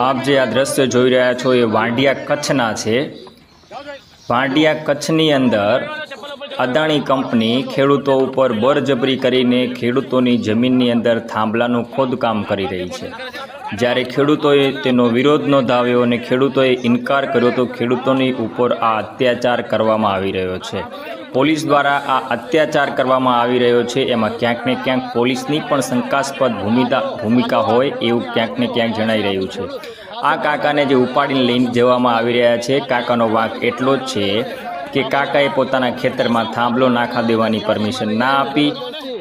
આપ જે આ દ્રશ્ય જોઈ રહ્યા છો એ વાંડિયા કચ્છના છે. વાંડિયા કચ્છની અંદર અદાણી કંપની ખેડૂતો ઉપર બરજબરી કરીને ખેડૂતોની જમીનની અંદર થાંભલાનું ખોદકામ કરી રહી છે. જ્યારે ખેડૂતોએ તેનો વિરોધ નોંધાવ્યો અને ખેડૂતોએ ઇનકાર કર્યો, તો ખેડૂતોની ઉપર આ અત્યાચાર કરવામાં આવી રહ્યો છે. પોલીસ દ્વારા આ અત્યાચાર કરવામાં આવી રહ્યો છે. એમાં ક્યાંક ને ક્યાંક પોલીસની પણ શંકાસ્પદ ભૂમિકા ભૂમિકા હોય એવું ક્યાંક ને ક્યાંક જણાઈ રહ્યું છે. આ કાકાને જે ઉપાડીને લઈને જવામાં આવી રહ્યા છે, કાકાનો વાંક એટલો જ છે કે કાકાએ પોતાના ખેતરમાં થાંભલો નાખા દેવાની પરમિશન ના આપી,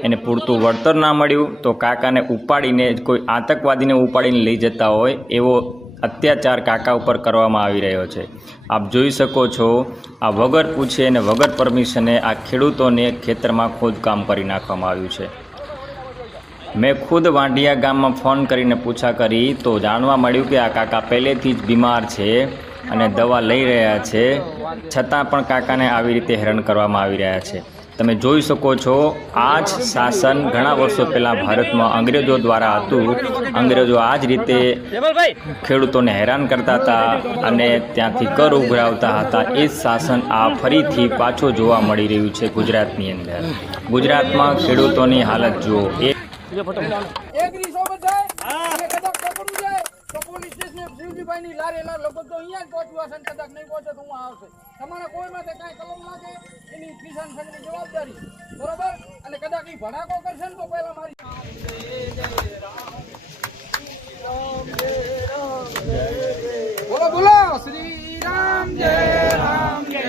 એને પૂરતું વળતર ના મળ્યું. તો કાકાને ઉપાડીને, કોઈ આતંકવાદીને ઉપાડીને લઈ જતા હોય એવો અત્યાચાર કાકા ઉપર કરવામાં આવી રહ્યો છે. આપ જોઈ શકો છો, આ વગર પૂછે અને વગર પરમિશને આ ખેડૂતોને ખેતરમાં ખોદકામ કરી નાખવામાં આવ્યું છે. મેં ખુદ વાંઢિયા ગામમાં ફોન કરીને પૂછા કરી, તો જાણવા મળ્યું કે આ કાકા પહેલેથી જ બીમાર છે અને દવા લઈ રહ્યા છે, છતાં પણ કાકાને આવી રીતે હેરાન કરવામાં આવી રહ્યા છે. તમે જોઈ શકો છો આ જ શાસન ઘણા વર્ષો પહેલાં ભારતમાં અંગ્રેજો દ્વારા હતું. અંગ્રેજો આ જ રીતે ખેડૂતોને હેરાન કરતા હતા અને ત્યાંથી કર ઉઘરાવતા હતા. એ જ શાસન આ ફરીથી પાછું જોવા મળી રહ્યું છે ગુજરાતની અંદર. ગુજરાતમાં ખેડૂતોની હાલત જુઓ. એ એગ્રી સોબત જાય અને કદાચ પકડવું જાય તો સ્ટેશને શિવજીભાઈ ની લગભગ તો અહીંયા જ પહોંચવા છે કદાચ નહીં પહોંચે હું આવશે. તમારા કોઈ માટે કાંઈ કલમ લાગે? એની કિસાન સંઘની જવાબદારી. બરોબર? અને કદાચ એ ભડાકો કરશે ને તો પહેલા મારી બોલો બોલો. શ્રી રામ જય રામ જય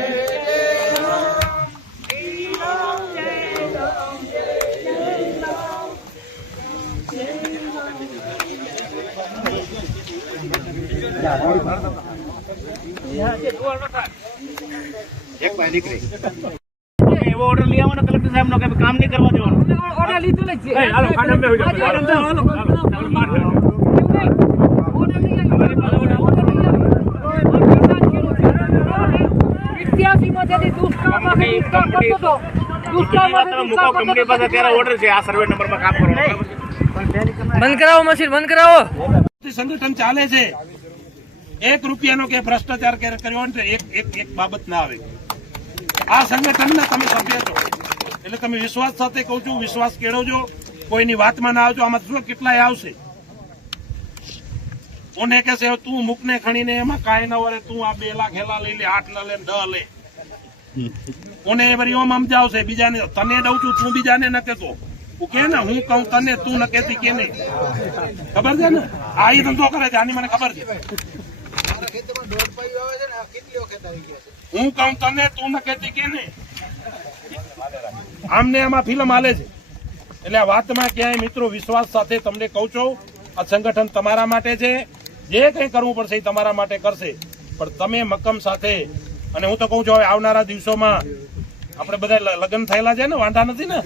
એવો ઓર્ડર લઈ આવવાનો કલેક્ટર સાહેબનો કે કામ નહીં કરવા દેવાનું ઓર્ડર લીધું ને એ, હાલો, ખાડા હાલો, હાલો, છે નંબરમાં કામ બંધ કરાવો મશીન બંધ કરાવો સંગઠન ચાલે છે એક રૂપિયાનો કે ભ્રષ્ટાચાર કર્યો હોય એક એક એક બાબત ના આવે. આ સંગઠનના તમે સભ્ય છો. એટલે તમે વિશ્વાસ સાથે કહું છું, વિશ્વાસ કેળવજો. કોઈની વાતમાં ના આવજો. આમાં શું કેટલાય આવશે? કોને કહેશે તું મૂકને ખણીને એમાં કાંઈ ન વરે તું આ બે લાખ હેલા લઈ લે, આઠ ન લે દહ લે. કોને વરી ઓમ સમજાવશે? બીજાને, તને દઉં છું, તું બીજાને ન કહેતો. કે ને, હું કહું, તને તું ન કહેતી કે નહીં. ખબર છે ને? આ એ ધંધો કરે છે. આની મને ખબર છે. હું કહું તને તું ન કહેતી કે ને આમને આમાં ફિલ્મ હાલે છે. એટલે આ વાતમાં ક્યાંય મિત્રો વિશ્વાસ સાથે તમને કહું છું, આ સંગઠન તમારા માટે છે. જે કંઈ કરવું પડશે એ તમારા માટે કરશે. પણ તમે મક્કમ સાથે, અને હું તો કહું છું, હવે આવનારા દિવસોમાં આપણે બધા લગ્ન થયેલા છે ને, વાંધા નથી ને?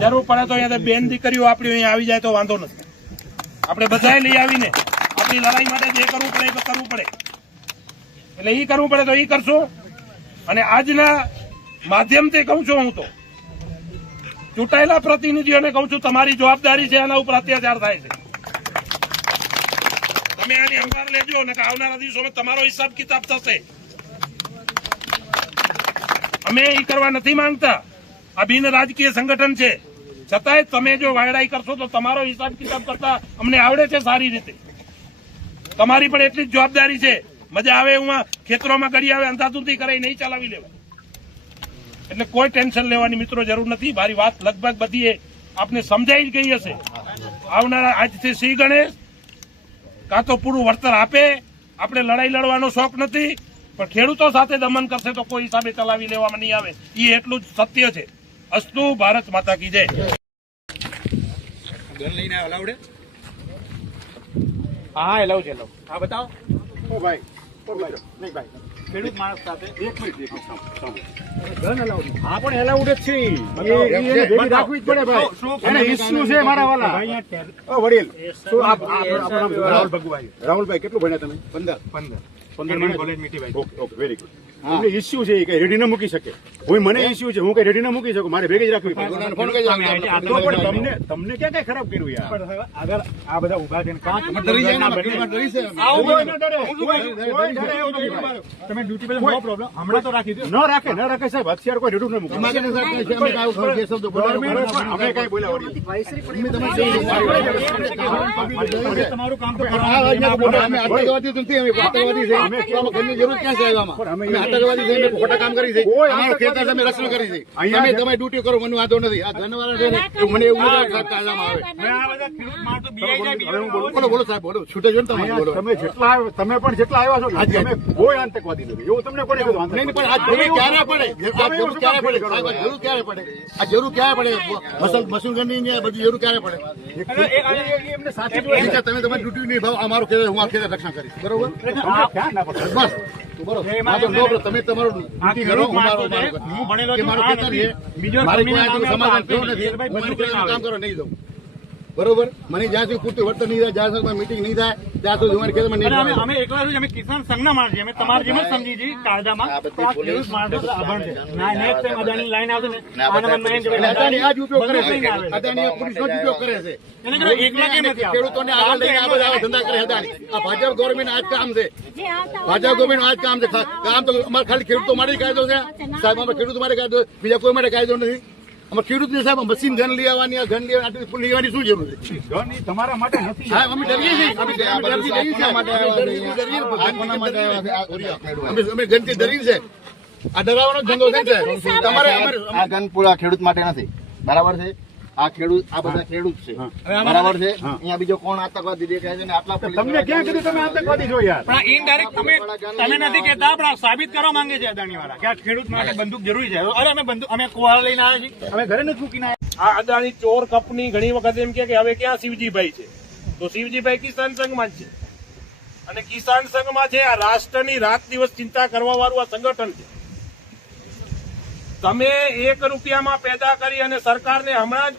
જરૂર પડે તો અહીંયા બેન દીકરીઓ આપણી અહીંયા આવી જાય તો વાંધો નથી. આપણે બધા લઈ આવીને આપણી લડાઈ માટે જે કરવું પડે એ કરવું પડે. એટલે એ કરવું પડે તો એ કરશું. અને આજના માધ્યમથી કહું છું હું તો, ચૂંટાયેલા પ્રતિનિધિઓને કહું છું, તમારી જવાબદારી છે આના ઉપર અત્યાચાર થાય છે. તમે આની અંગાર લેજો ને આવનારા દિવસોમાં તમારો હિસાબ કિતાબ થશે. અમે એ કરવા નથી માંગતા. આ બિન રાજકીય સંગઠન છે. છતાંય તમે જો વાયડાઈ કરશો તો તમારો હિસાબ કિતાબ કરતા અમને આવડે છે સારી રીતે. તમારી પણ એટલી જ જવાબદારી છે. મજા આવે હું ખેતરોમાં ગળી આવે, અંધાધૂંધી કરાઈ નહીં ચલાવી લેવા એટલે કોઈ ટેન્શન લેવાની મિત્રો જરૂર નથી. મારી વાત લગભગ બધી આપને સમજાઈ જ ગઈ હશે. આવનારા આજથી શ્રી ગણેશ, કાં તો પૂરું વળતર આપે. આપણે લડાઈ લડવાનો શોખ નથી, પણ ખેડૂતો સાથે દમન કરશે તો કોઈ હિસાબે ચલાવી લેવામાં નહીં આવે. એ એટલું જ સત્ય છે. અસ્તુ ભારત માતા કી જય. હા લઉં છે લઉં હા બતાવો. ખેડૂત માણસ સાથે. હા પણ એલાઉડ જ છે. રાખવી જ પડે ભાઈ. એને ઈસ્યુ છે મારા વાલા. ઓ વડીલ શું આપ આપ- આપણું નામ રાહુલ ભગવાઈ રાહુલભાઈ કેટલું ભણ્યા તમે? પંદર. પંદર. પંદર minute okay okay very good એમને ઇસ્યુ છે એ કઈ રેડી ના મૂકી શકે. હું મને ઇસ્યુ છે હું કઈ રેડી ના મૂકી શકું મારે ભેગી જ રાખવી પડે. ફોન કરી પણ તમને તમને ક્યાં કઈ ખરાબ કર્યું યાર? અગર આ બધા ઊભા તમે ડરી જાય ને, બને. ડરી છે. આવું કોઈ ન ડરે, કોઈ- કોઈ ડરે એવું નથી. ભાઈ. તમે ડ્યુટી પર નો પ્રોબ્લેમ હમણાં તો રાખી દો. ન રાખે ન રાખે સાહેબ. અત્યારે કોઈ રેડું ના મૂકે. અમે કાંઈ. અમે તમારું કામ તો અમે આતંકવાદી નથી, અમે આતંકવાદી છે. અમે જરૂર ક્યાં છે આવામાં? પણ અમે અમે આતંકવાદી છે, અમે ખોટા કામ કરી છે. કોઈ ખેતર છે, રક્ષણ કરી છે. અહીંયા તમે ડ્યુટી કરો, મને વાંધો નથી. આ ધનવાળા છે ને, મને એવું કાયદામાં આવે. હવે આ બધા ખેડૂત માર તો BI જાય, BI હવે હું બોલું. બોલો, બોલો સાહેબ, બોલો. છૂટે જો તમે, બોલો. તમે જેટલા તમે પણ જેટલા આવ્યા છો તમે કોઈ આતંકવાદી નથી એવું તમને કોને કીધું નહીં, નહીં, પણ આ જરૂર ક્યારે પડે? આ જરૂર ક્યારે પડે? સાહેબ, આ જરૂર ક્યારે પડે? આ જરૂર ક્યારે પડે? મસલ મશીનગનની ને બધી જરૂર ક્યારે પડે? એમને સાચી તમે તમારી ડ્યુટી નિભાવો. અમારું મારું ખેતર, હું આ ખેતર રક્ષણ કરીશ. બરોબર? બસ બરોબર. તમે તમારું હું ભણેલો છું, મારું સમાધાન થયું નથી કામ. કરો નહીં દઉં બરોબર? મને જ્યાં સુધી પૂરતું વર્તન નહીં થાય જ્યાં સુધી મીટિંગ નહીં થાય ત્યાં સુધી અમારે ખેતરમાં નહીં અમે એકલા છું અમે કિસાન સંઘના માણસ છીએ. અમે તમારી જેમ સમજી છીએ કાયદામાં. ના અદાણી લાઈન આવશે ને. અદાણી આ જ ઉપયોગ કરે છે. અદાણી આ પોલીસનો જ ઉપયોગ કરે છે. એને કહેવાય એકલા કેમ નથી આવતા? ખેડૂતોને આગળ લઈને આ બધા ધંધા કરે અદાણી આ ભાજપ ગવર્મેન્ટ આ જ કામ છે ભાજપ ગવર્મેન્ટ આ જ કામ છે. કામ તો અમારે ખાલી ખેડૂતો માટે કાયદો છે. સાહેબ અમારે ખેડૂતો માટે કાયદો બીજા કોઈ માટે કાયદો નથી. અમારે ખેડૂતને સાહેબ મશીન ઘન લઈ આવવાની ઘન લઈ આવવાની લેવાની શું જરૂર છે? ઘન તમારા માટે નથી. હા અમે ડરીએ છીએ. અમે અમે ડરીએ છીએ. અમે ડરીએ અમે ઘનથી ડરીએ છે આ ડરાવવાનો ધંધો છે તમારે આ ઘન પૂરા ખેડૂત માટે નથી. બરાબર છે? આ ખેડૂત આ બધા ખેડૂત છે. બરાબર છે? અહીંયા બીજો કોણ આતંકવાદી દેખાય છે ને આટલા તમને ક્યાં કીધું તમે આતંકવાદી છો યાર? પણ ઇનડાયરેક્ટ તમે તમે નથી કહેતા પણ સાબિત કરવા માંગે છે અદાણી વાળા કે આ ખેડૂત માટે બંદૂક જરૂરી છે. અરે અમે બંદૂક અમે કુવાડા લઈને આવ્યા છીએ. અમે ઘરે નથી મૂકીને આ અદાણી ચોર કંપની ઘણી વખત એમ કે હવે ક્યાં શિવજીભાઈ છે? તો શિવજીભાઈ કિસાન સંઘમાં છે. અને કિસાન સંઘમાં છે આ રાષ્ટ્રની રાત દિવસ ચિંતા કરવા વાળું આ સંગઠન છે. તમે એક રૂપિયામાં પેદા કરી અને સરકારને હમણાં જ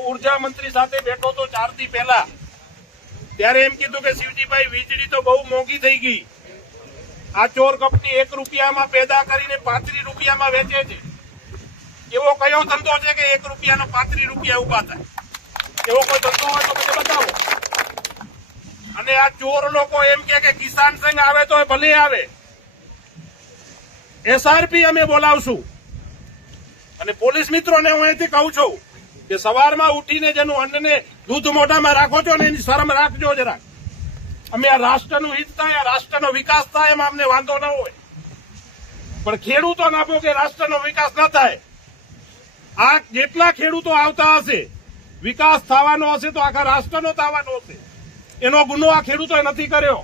ઊર્જા મંત્રી સાથે બેઠો તો ચારથી પહેલા. ત્યારે એમ કીધું કે શિવજીભાઈ, વીજળી તો બહુ મોંઘી થઈ ગઈ. આ ચોર કંપની એક રૂપિયામાં પેદા કરીને પાંત્રીસ રૂપિયામાં વેચે છે. એવો કયો ધંધો છે કે એક રૂપિયાનો પાંત્રીસ રૂપિયા ઊભા થાય? એવો કોઈ ધંધો હોય તો મને બતાવો. અને આ ચોર લોકો એમ કે કિસાન સંઘ આવે તો ભલે આવે. એસઆરપી અમે બોલાવશું. અને પોલીસ મિત્રોને હું અહીંથી કહું છું કે સવારમાં ઉઠીને જેનું અન્નને દૂધ મોઢામાં રાખો છો ને એની શરમ રાખજો જરાક. અમે આ રાષ્ટ્રનું હિત થાય, આ રાષ્ટ્રનો વિકાસ થાય એમાં અમને વાંધો ન હોય. પણ ખેડૂતો ના કે રાષ્ટ્રનો વિકાસ ન થાય. આ જેટલા ખેડૂતો આવતા હશે, વિકાસ થવાનો હશે તો આખા રાષ્ટ્રનો થવાનો હશે. એનો ગુનો આ ખેડૂતોએ નથી કર્યો.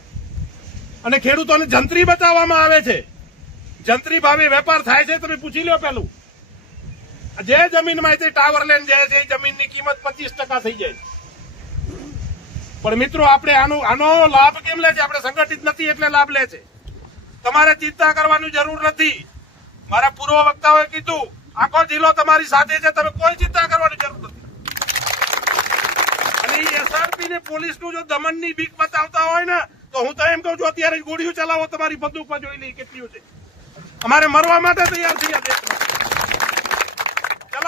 અને ખેડૂતોને જંત્રી બતાવવામાં આવે છે. જંત્રી ભાવે વેપાર થાય છે, તમે પૂછી લો પેલું. જે જમીનમાંથી ટાવર લેન જાય છે, એ જમીનની કિંમત પચીસ ટકા થઈ જાય પણ મિત્રો, આપણે આનો આનો લાભ કેમ લે છે? આપણે સંગઠિત નથી એટલે લાભ લે છે. તમારે ચિંતા કરવાની જરૂર નથી. મારા પૂર્વ વક્તાઓએ કીધું, આખો જિલ્લો તમારી સાથે છે, તમે કોઈ ચિંતા કરવાની જરૂર નથી. અને એસઆરપી ને પોલીસનું જો દમનની બીક બતાવતા હોય ને, તો હું તો એમ કઉ છું, અત્યારે ગોળીઓ ચલાવો, તમારી બંદૂકમાં જોઈ લઈ કેટલી છે. અમારે મરવા માટે તૈયાર થયા દેશમાં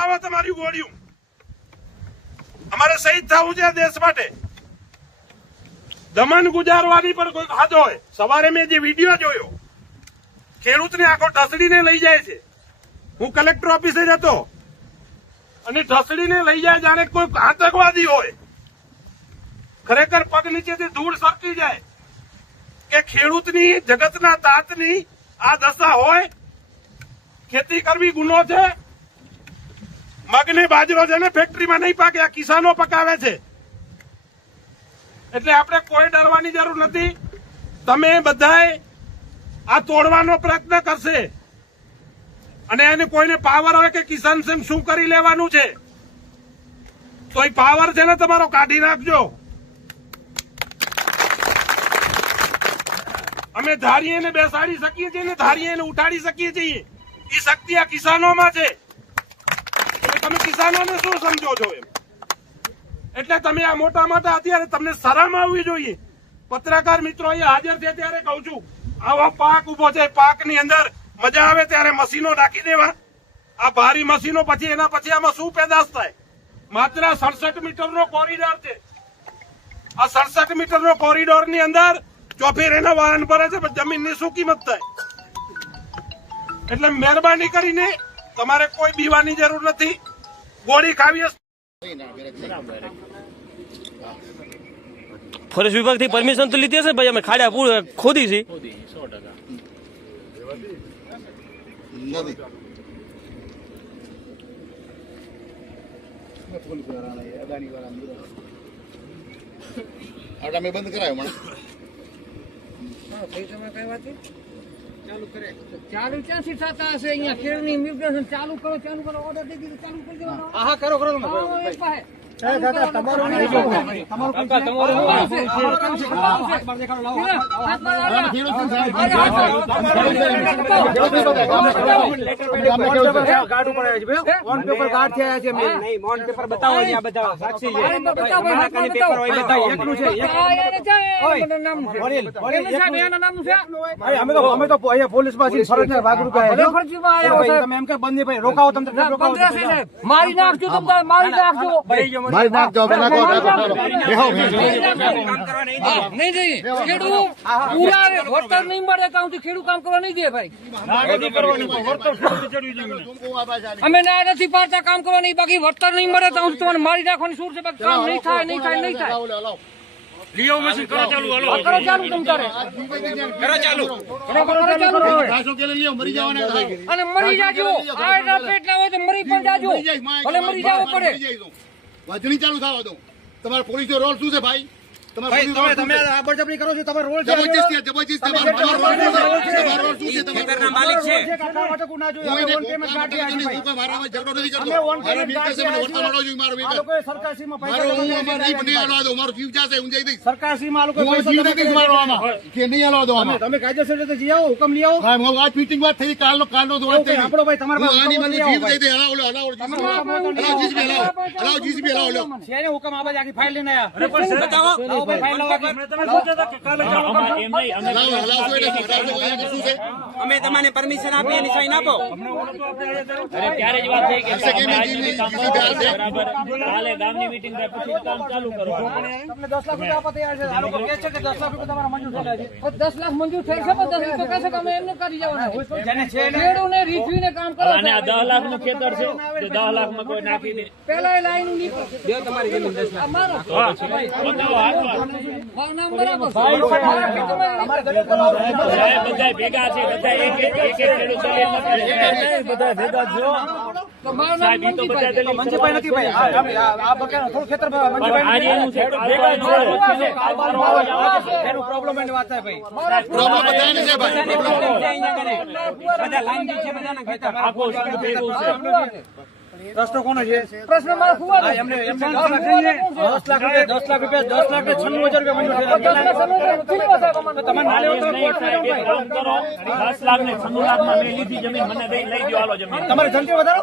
ચલાવો તમારી ગોળીઓ. અમારે શહીદ થવું છે દેશ માટે. દમન ગુજારવાની પણ કોઈ હાથ હોય. સવારે મેં જે વીડિયો જોયો, ખેડૂતને આખો ઢસડીને લઈ જાય છે. હું કલેક્ટર ઓફિસે જતો અને ઢસડીને લઈ જાય જાણે કોઈ આતંકવાદી હોય. ખરેખર પગ નીચેથી ધૂળ સરકી જાય. કે ખેડૂતની, જગતના તાતની આ દશા હોય. ખેતી કરવી ગુનો છે. મગને બાજરો છે ને ફેક્ટરીમાં નહીં પાકે, આ કિસાનો પકાવે છે. એટલે આપણે કોઈ ડરવાની જરૂર નથી. તમે બધાએ આ તોડવાનો પ્રયત્ન કરશે. અને એને કોઈને પાવર હોય કે કિસાન સંઘ શું કરી લેવાનું છે? તો એ પાવર છે ને તમારો કાઢી નાખજો અમે ધારીએ ને બેસાડી શકીએ છીએ ને ધારીએ ને ઉઠાડી શકીએ છીએ. એ શક્તિ આ કિસાનોમાં છે. તમે કિસાનોને શું સમજો છો એમ? એટલે તમે આ મોટા મોટા અત્યારે તમને શરમ આવવી જોઈએ. પત્રકાર મિત્રો અહીંયા હાજર છે ત્યારે કહું છું, આવા પાક ઊભો છે, પાકની અંદર મજા આવે ત્યારે મશીનો નાખી દેવા. આ ભારી મશીનો પછી એના પછી આમાં શું પેદાશ થાય? માત્ર સડસઠ મીટરનો કોરિડોર છે. આ સડસઠ મીટરનો કોરિડોરની અંદર ચોફેર એના વાહન ભરે છે, પણ જમીનની શું કિંમત થાય? એટલે મહેરબાની કરીને તમારે કોઈ બીવાની જરૂર નથી. ગોળી ખાવી ફોરેસ્ટ વિભાગ વિભાગથી પરમિશન તો લીધી હશે ભાઈ અમે ખાડા પૂર ખોદી છે. બંધ કરાયો મને ચાલુ ક્યાંથી થતા હશે? અહીંયા ખેડૂતની immigration ચાલુ કરો ચાલુ કરો ઓર્ડર દઈ દીધો ચાલુ કરી દેવાનો. હા કરો કરો અમે તો અહીંયા પોલીસ પાસે ફરજના ભાગ. તમે એમ કે બંધ નહીં ભાઈ રોકાવો તમને. મારી નાખજો મારી નાખજો મારી નાખજો જવાબ નાખો નાખો ચાલો. બેહો નહીં નહીં ખેડૂ પૂરા વળતર નહીં મળે સુધી ખેડૂત કામ કરવા નહીં દે ભાઈ. અમે ના નથી પાડતા કામ કરવા નહીં બાકી વળતર નહીં મળે તો તમને મારી નાખવાની શું છે બાકી કામ નહીં થાય નહીં થાય નહીં થાય. હા, કરો ચાલુ તમ તારે. કરો ચાલુ. કરો ચાલુ હવે. કે લઈ મરી જવાના હતા. અને મરી જાજો. આ એટલા પેટલા હોય તો મરી પણ જાજો. ભલે મરી જાવ પડે. વજણી ચાલુ થવા દો તમારા પોલીસનો રોલ શું છે ભાઈ? તમે તમે છે? કરો છો તમારો રોલ જબરજસ્તી જબરજસ્તી તમારો તમારો રોલ શું છે? તમારો રોલ શું છે તમારો? માલિક છે કાકા વાટકું ના જોઈએ અમે ઓન પેમેન્ટ કાર્ડ કોઈ થયા કોઈ મારામાં ઝઘડો નથી કરતો. મારા પેમેન્ટ વીર મને થયા મળો જોઈએ, મારો વીર આ કહેશે. લોકોએ પૈસા મારો હું જમા અમારો કર્યા જીવ નહીં હાલવા મારો જીવ જાશે, હું જઈ દઈશ. સરકારશ્રીમાં આ લોકોએ હું પૈસા જીવ જમા નથી આમાં. કે નહીં હાલવા દઉં આમાં. તમે કાયદેસર રીતે જઈ આવો હુકમ લઈ આવો હા, હું આજ meeting વાત થઈ કાલનો કાલનો તો વાત થઈ આપણો ભાઈ તમારા હું આની મને જીવ દઈ દે હલાવો લો, હલાવો જીસીબી હલાવો. હલાવો જીસીબી હલાવો હલાવો જીસીબી હલાવો લો. છે ને હુકમ આ આખી ફાઇલ લઈને આયા બતાવો અમે તમને પરમિશન આપી એની સાઈન આપો. ત્યારે જ વાત થઈ કે. કાલે ગામની મીટિંગ પછી કામ ચાલુ કરો તમને દસ લાખ રૂપિયા આપવા તૈયાર છે. આ લોકો કહે છે કે દસ લાખ રૂપિયા તમારા મંજૂર થયેલા છે. પણ દસ લાખ મંજૂર થઈ છે પણ દસ રૂપિયા તો કહેશે કે અમે એમને કરી જવાના જેને છે ને ખેડૂને રીઝવીને કામ કરો અને આ દસ લાખનું ખેતર છે તે દસ લાખમાં કોઈ નાખી દે. પેલા એ લાઈન તમારી જમીન દસ લાખ. અમારો. છે. બધા ભેગા છે, બધા એક એક એક ખેડૂત બધા ભેગા છો મંજીભાઈ નથી ભાઈ આ બકાનો થોડું ખેતર છે છો પ્રોબ્લેમ એની વાત થાય ભાઈ પ્રોબ્લેમ બધાને છે ભાઈ બધા લાઈન છે બધાના ખેતર આખો ભેગું છે રસ્તો કોનો છે? પ્રશ્ન મારો કુવા એમને એમને દસ લાખ રૂપિયા 10 લાખ રૂપિયા 10 લાખ ને છન્નું હજાર રૂપિયા મંજૂર સાહેબ ના લેવો સાહેબ, એક કામ કરો. 10 લાખ ને છન્નું લાખમાં મેં લીધી જમીન મને દઈ લઈ દો હાલો જમીન. તમારે જંત્રી વધારો?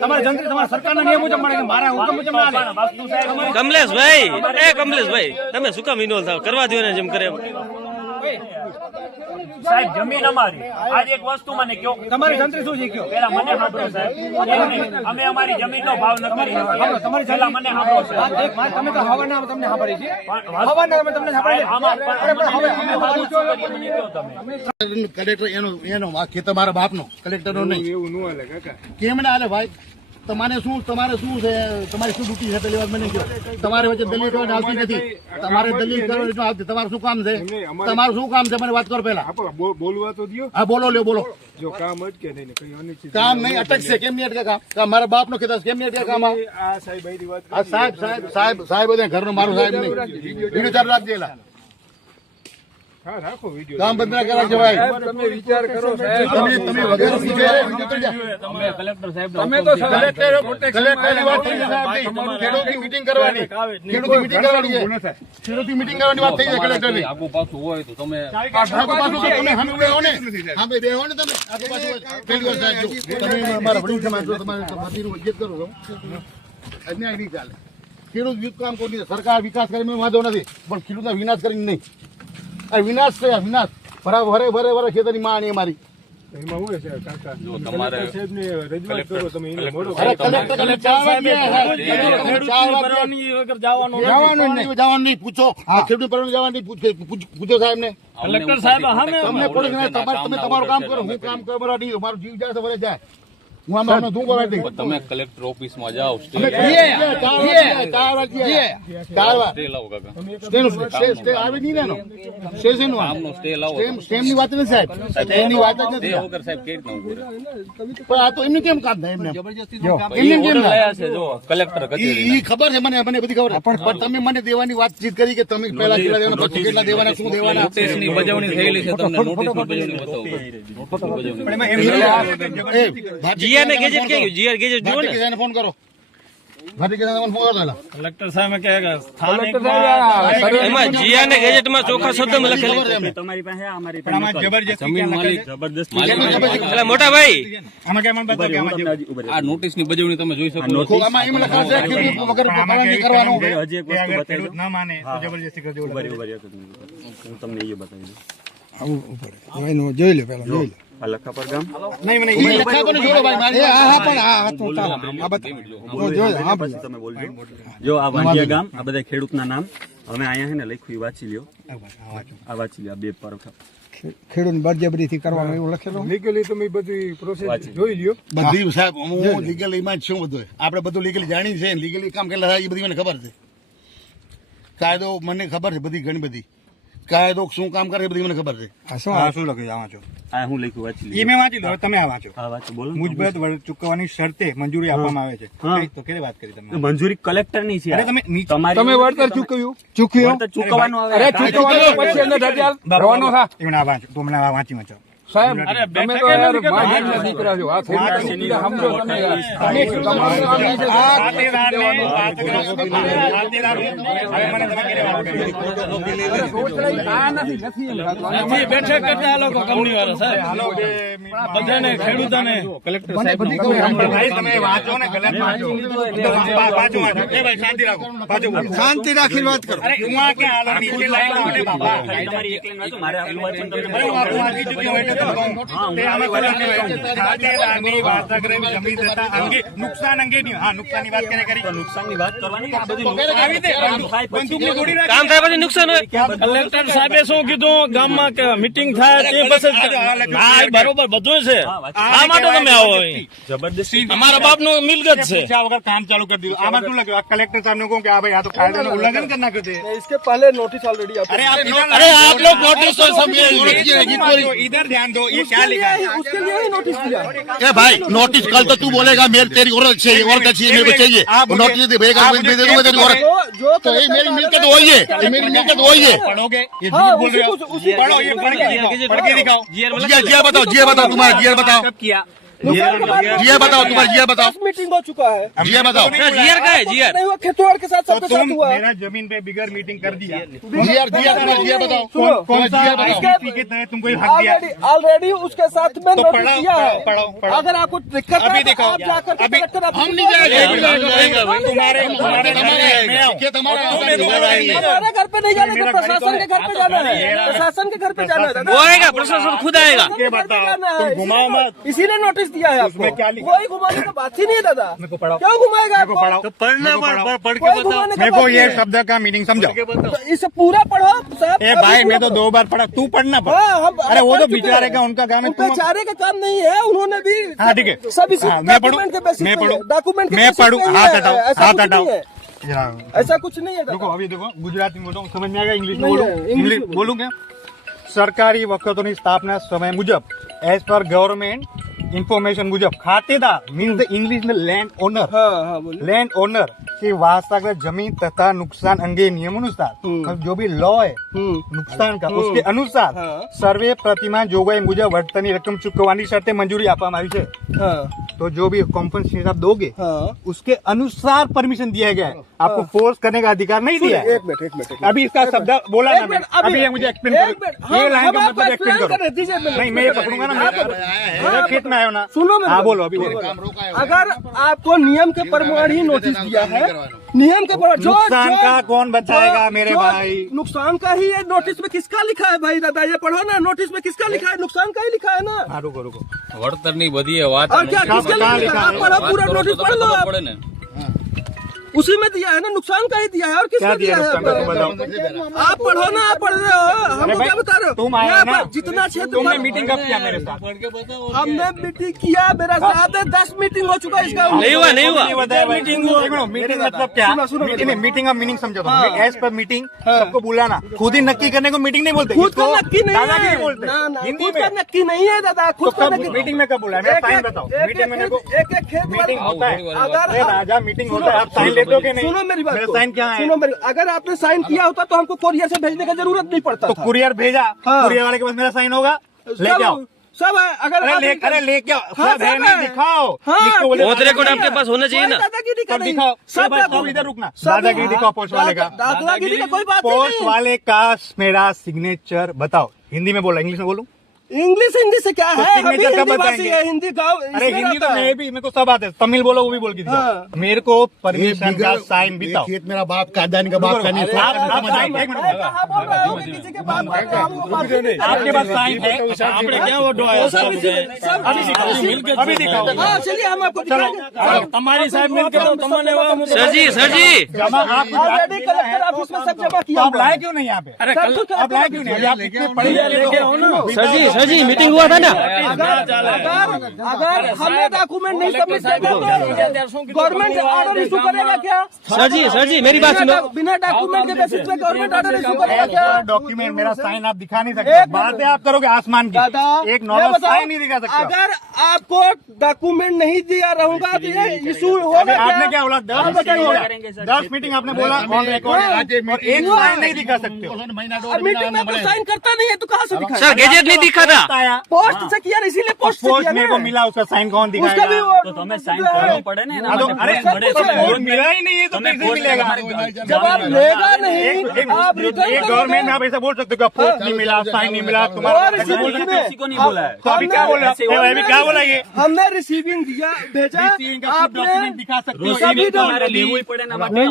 તમારે જંત્રી તમારા સરકારના નિયમ મુજબ મળે મારા હુકમ મુજબ ના લે. વાસ્તુ સાહેબ કમલેશભાઈ એ કમલેશભાઈ તમે શું કામ ઇનોલ થાવ? કરવા દો ને જેમ કરે એમ. સાહેબ જમીન અમારી. આજ એક વસ્તુ મને કયો. તમારી જંત્રી શું શીખ્યો? પેલા મને સાંભળો સાહેબ. અમે અમારી જમીનનો ભાવ ન કરી તમારી પેલા મને સાંભળો સાહેબ. તમે તો હવાના તમને સાંભળી છે. હવાના અમે તમને સાંભળી કલેક્ટર એનો એનો વાક્ય તમારા મારા બાપનો. કલેક્ટરનો નહીં. એવું ન હાલે કાકા. કેમ ના હાલે ભાઈ? તમારે શું તમારે શું છે તમારી શું ડ્યુટી છે પેલી વાત મને કહો. તમારે વચ્ચે દલીલ કરવાની આવતી નથી. તમારે દલીલ કરવાની આવતી? તમારું શું કામ છે? તમારું શું કામ છે? મને વાત કરો પેલા બોલવા તો દો હા બોલો લ્યો બોલો. જો કામ અટકે નહીં કઈ અનિશ્ચિત કામ નહીં અટકશે. કેમ નહીં અટકે કામ? મારા બાપ નો છે, કેમ નહીં અટકે કામ? આ? સાહેબ સાહેબ સાહેબ સાહેબ સાહેબ ઘરનો મારો સાહેબ નહીં. વીડિયો ચાલુ રાખજે એલા. હા રાખો વીડિયો કામ બંધ ના કરાવજે તમે વિચાર કરો સાહેબ. તમે તમે વગર પૂછે વીડિયો ઉતરી તમે તો કલેક્ટર કલેક્ટરની વાત થઈ સાહેબ. ખેડૂતની મીટિંગ કરવાની. ખેડૂતની મીટિંગ કરવાની છે. ખેડૂતની મીટિંગ કરવાની વાત થઈ છે કલેક્ટરની. આગુ પાછું તો તમે સામે બેહો ને. સામે બેહો ને તમે. આગુ પાછું પેલી સાહેબ તમે અમારા વડીલ સમાજ છો તમારે પતિનું ઇજ્જત કરો છો. અન્યાય નહીં ચાલે. ખેડૂત યુદ્ધ કામ કોઈ સરકાર વિકાસ કરીને વાંધો નથી પણ ખેડૂતના વિનાશ કરીને નહીં. આ વિનાશ છે આ વિનાશ. બરાબર ભરે ભરે વરે ખેતરની માં આની અમારી અરે કલેક્ટર કલેક્ટર ચાર વાગ્યા ચાર જવાનું નહીં જવાનું નહીં પૂછો. ખેડૂત પરવાની જવાનું નહીં પૂછ- પૂછ- પૂછો સાહેબ ને કલેક્ટર સાહેબ અમે તમને તમારે તમે તમારું કામ કરો હું કામ કરો બરાબર નહીં મારું જીવ જાય તો જાય. તમે કલેક્ટર ઓફિસમાં જાઓ સ્ટે અમે કરીએ ચાર વાગ્યા, ચાર વાગ્યા. ચાર લાવો કાકા. સ્ટેનું સ્ટે- સ્ટે આવે નહીં ને એનો? સ્ટે શેનું આવે? આમનો સ્ટે લાવો. સ્ટેમ- સ્ટેમની વાત નથી સાહેબ. સ્ટેમની વાત જ સ્ટે નથી. સાહેબ કેવી પણ આ તો એમને કેમ કામ થાય એમને? ઈ એમને કેમ થાય? છે જો કલેક્ટર કચેરી ઈ ખબર છે મને મને બધી ખબર છે. પણ તમે મને દેવાની વાતચીત કરી કે તમે પહેલા કેટલા દેવાના પછી કેટલા દેવાના શું દેવાના? નોટિસની બજવણી થયેલી છે તમને નોટિસની બજવણી બતાવો. એ, ભારતીય ને ગેજેટ કે જીઆર ગેજેટ જુઓ ને. કિસાનને ફોન કરો. કરો. કલેક્ટર સાહેબ કહે કે એમાં જીઆર ને ગેજેટમાં ચોખ્ખા શબ્દમાં ખબર છે લખેલું એમને. પણ આમાં જબરજસ્તી મોટા ભાઈ. આમાં કેમ બતાવો કે આમાં જેવું? આ નોટિસની બજવણી તમે જોઈ શકો. પણ આમાં પકડ નહીં મને કરવાનું કે અગર ખેડૂત ના માને તો જબરજસ્તી કરી દેવું આ બતા જો ઈ ઈ લખાણ કોને જોડો જો આ વાંડિયા ગામ આ બધા ખેડૂતના નામ. અમે અહીંયા હે ને લખ્યું ઈ વાંચી લ્યો. આ વાંચી લ્યો બે પર ખેડૂત બળજબરીથી કરવાનું એવું લખેલું? લીગલી તમે બધી પ્રોસેસ જોઈ લ્યો. બધી સાહેબ હું લીગલી માં જ છું બધું આપણે બધું લીગલી જાણી છે લીગલી કામ કેટલા થાય એ બધી મને ખબર છે. કાયદો મને ખબર છે બધી ઘણી બધી. કાયદો શું કામ કરે એ બધી મને ખબર છે. આ શું આ? શું લખ્યું છે? જો આ હું લખ્યું વાંચી લ્યો મેં વાંચી લો તમે આ વાંચો. આ વાંચો બોલો. મુજબત ચૂકવવાની શરતે મંજૂરી આપવામાં આવે છે. તો કેરે વાત કરી તમે મંજૂરી કલેક્ટરની છે અરે તમે તમારી તમે વળતર ચૂકવ્યું? ચૂક્યું વળતર ચૂકવવાનું આવે. અરે ચૂકવવાનું પછી અંદર રજા રવાનો હા. એમણે આ વાંચો તો મને આ વાંચી વાંચો. સાહેબ તમે તો યાર માહિતના દીકરા છો. આ સમજો તમે. ને શાંતિ રાખો. વાત કરો. ને મારે આટલું વાંચીને તમને અરે હું આખું વાંચી ચૂક્યો એટલે તો કહું. તે આમાં કલમ નહીં હોય. ખાતેદારની વાર્તાગ્રહ જમીન તથા અંગે નુકસાન અંગેની હા નુકસાનની વાત કેને કરી નુકસાનની વાત કરવાની આ બધી આવી રીતે બંદૂકની ગોળી રાખી. કામ થાય પછી નુકસાન હોય કલેક્ટર સાહેબે શું કીધું ગામમાં કે મીટિંગ થાય તે પછી જ- હા એ બરોબર બધું છે આ માટે તમે આવો અહીં. જબરદસ્તી અમારા બાપ નું મિલકત છે પૂછ્યા વગર કામ ચાલુ કરી દીધું આમાં શું લખ્યું આ કલેક્ટર સાહેબ કહું કે આ ભાઈ આ તો કાયદાનું ઉલ્લંઘન કરી નાખ્યું છે इसके पहले नोटिस ऑलरेडी अरे आप अरे आप लोग नोटिस तो सब ये ये गीत बोली इधर ध्यान दो ये क्या लिखा है? उसके लिए ही नोटिस दिया। ए भाई नोटिस कल तो तू बोलेगा मेरे तेरी औरत चाहिए औरत चाहिए मेरे को चाहिए। नोटिस दे भेजेगा मैं मुझे दे दूँगा तेरी औरत? तो ये मेरी मिलकत वही है ये। मेरी मिलकत वही है पढ़ोगे? ये हाँ, झूठ बोल रहे हो पढ़ो ये पढ़ के दिखाओ। पढ़ के दिखाओ। जिया बताओ जिया बताओ तुम्हारा जिया बताओ। बताओ तुम्हारा बताओ। मीटिंग हो चुका है। जिया बताओ। जियर का है जियर नहीं हुआ खेतवाड़ के साथ सबके साथ हुआ। मेरा ज़मीन पे बिगर मीटिंग कर दिया। बताओ ऑलरेडी उसके साथ में अगर आपको दिक्कत अभी तो देखो जाकर हम नहीं तो घर पे नहीं जाना तो प्रशासन के घर पे जाना है। प्रशासन के घर पे जाना है वो आएगा प्रशासन खुद आएगा। घुमाओ मत इसीलिए नोटिस दिया है उसमें आपको क्या लिखा? कोई घुमाने की बात ही नहीं है दादा मेरे को पढ़ाओ। क्यों घुमाएगा मेरे को आपको पढ़ाओ पढ़ना मेरे को पढ़- पढ़ाओ। कोई घुमाने का मेरे को बात ये नहीं है। शब्द का मीनिंग समझाओ तो इसे पूरा पढ़ो साहब ए अभी भाई पूरा मैं तो पढ़ो। दो बार पढ़ा तू पढ़ना पढ़ हाँ, हम अरे वो पढ़ तो चुके बेचारे हैं। का उनका काम है उनका तुम चारे का काम नहीं है उन्होंने भी हाँ, ठीक है। सब इसी हाँ, मैं पढ़ूं? डॉक्यूमेंट के बेसिस मैं पे पढ़ूं? डॉक्यूमेंट के मैं बेसिस पे पढ़ूं? ही हाथ है, हटाओ, ऐसा हाथ कुछ हटाओ। नहीं है। जरा ऐसा कुछ नहीं है देखो दादा अभी देखो गुजराती में बोलूं समझ में आएगा इंग्लिश में नहीं बोलूं है, इंग्लिश इंग्लिश में बोलूं क्या સરકારી વખતોની સ્થાપના સમય મુજબ એઝ પર ગવર્મેન્ટ ઇન્ફોર્મેશન મુજબ ખાતેદાર મીન્સ ધ इंग्लिश में लैंड ओनर हाँ हाँ बोलिए लैंड ओनर की वास्तविक जमीन तथा नुकसान अंगे नियम अनुसार मतलब जो भी लॉ है नुकसान का उसके अनुसार हाँ। सर्वे प्रतिमा જોગવાઈ મુજબ વર્તનની રકમ ચૂકવવાની શરતે મંજૂરી આપવામાં આવી છે हाँ तो जो भी कॉम्पनसेशन आप दोगे हाँ उसके अनुसार परमिशन दिया गया है आपको फोर्स करने का अधिकार नहीं दिया है एक मिनट एक मिनट एक अभी इसका शब्द बोला एक ना मिनट, मैंने अभी ये मुझे एक्सप्लेन एक मिनट, करो ये हम- लाइन हम का आपको मतलब एक्सप्लेन explain करो कर दीजिए मेरे नहीं मैं ये पकड़ूंगा ना आप- मैं मेरे खेत में आयो ना सुनो मेरी हाँ बात। बोलो अभी बोलो अगर आपको नियम के प्रमाण ही नोटिस दिया है नियम के पर जो नुकसान जो- का कौन बताएगा जो- मेरे जो भाई? नुकसान का ही है नोटिस में किसका लिखा है भाई दादा ये पढ़ो ना नोटिस में किसका लिखा है नुकसान का ही लिखा है ना हाँ रुको रुको વળતરની બધી એ વાત और क्या किसका लिखा है आप पढ़ो पूरा नोटिस पढ़ लो आप પડે ને उसी में दिया है ना नुकसान का ही दिया है और किसका क्या दिया दिया है आप पढ़ो ना आप पढ़ रहे हो। हम क्या बता रहे हो? तुम आए ना। जितना क्षेत्र तुमने मीटिंग कब किया मेरे साथ? हमने मीटिंग किया मेरा साथ है दस मीटिंग हो चुका है इसका। नहीं हुआ नहीं हुआ। मीटिंग मीटिंग मतलब क्या? मीटिंग का मीनिंग समझो हाँ। एज पर मीटिंग सबको बुलाना। खुद ही नक्की करने को मीटिंग नहीं बोलते। खुद का नक्की नहीं है। बोलते। हिंदी में। नक्की नहीं है दादा। तो खुद का मीटिंग में कब बुलाया टाइम बताओ मीटिंग में एक- एक एक खेत मीटिंग वाला- होता है। अगर राजा मीटिंग होता है आप साइन नहीं। सुनो मेरी बात साइन क्या है? सुनो मेरी अगर आपने साइन किया होता तो हमको कोरियर से भेजने का ज़रूरत नहीं पड़ता तो कुरियर भेजा। हाँ। कुरियर वाले के पास मेरा साइन होगा। लेके आओ सब है अगर अरे ले इनका- अरे लेके आओ हाँ, सब है नहीं दिखाओ। हाँ, रिकॉर्ड आपके पास होना चाहिए ना। दादागिरी का दिखाओ। सब इधर रुकना। सब- दादागिरी दिखाओ पोस्ट वाले का। दादा- दादागिरी का कोई बात ही पोस्ट वाले का मेरा सिग्नेचर बताओ हिंदी में बोला इंग्लिश में बोलूँ? इंग्लिश हिंदी से क्या तो है? हिंदी है हिंदी गाँव अरे हिंदी तो मैं भी मेरे को सब आते तमिल बोलो वो भी बोल हाँ। मेरे को परमिशन का साइन बिताओ। खेत मेरा बाप का दान का बाप का नहीं आप साइन एक मिनट आपके पास साइन है तो आपने क्या वो अभी दिखाओ चलिए हम आपको साहब मिलकर तो सर जी सर जी। जमा आप सब जमा किया आप लाए क्यों नहीं यहाँ पे? अरे आप लाए क्यों नहीं आप पढ़े लेके ना sir ji sir ji meeting हुआ था ना? अगर हमें डॉक्यूमेंट नहीं सबमिट करते तो गवर्नमेंट ऑर्डर इशू करेगा क्या? सर जी सर जी मेरी बात सुनो। बिना डॉक्यूमेंट के बेसिस पे गवर्नमेंट ऑर्डर इशू करेगा क्या? डॉक्यूमेंट मेरा साइन आप दिखा नहीं सकते। बातें आप करोगे आसमान की। एक नॉर्मल साइन नहीं दिखा सकते। अगर आपको डॉक्यूमेंट नहीं दिया रहूँगा तो ये इशू होगा आपने क्या? बोला? दस दस मीटिंग आपने बोला ऑन रिकॉर्ड एक साइन नहीं दिखा सकते मीटिंग में साइन करता नहीं है तो कहाँ से सर गेजेट नहीं दिखा ना हाँ। पोस्ट से किया इसीलिए पोस्ट पोस्ट मेरे को मिला उसका साइन कौन दिखाएगा? तो तुम्हें साइन करना पड़े ना अरे मतलब मिला ही नहीं है तो मिलेगा। जब आप लेगा नहीं आप एक गवर्नमेंट में आप ऐसा बोल सकते हो पोस्ट नहीं मिला साइन नहीं मिला तुम्हारा किसी को नहीं बोला है। तो तो अभी क्या बोल? रहा क्या बोला ये? हमने रिसीविंग दिया भेजा। आपने दिखा सकते हो। सभी डॉक्यूमेंट तो पड़े ना हमारे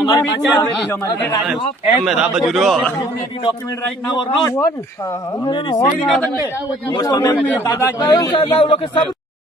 डॉक्यूमेंट राइट नाउ और नॉट नहीं दिखा सकते दादा सब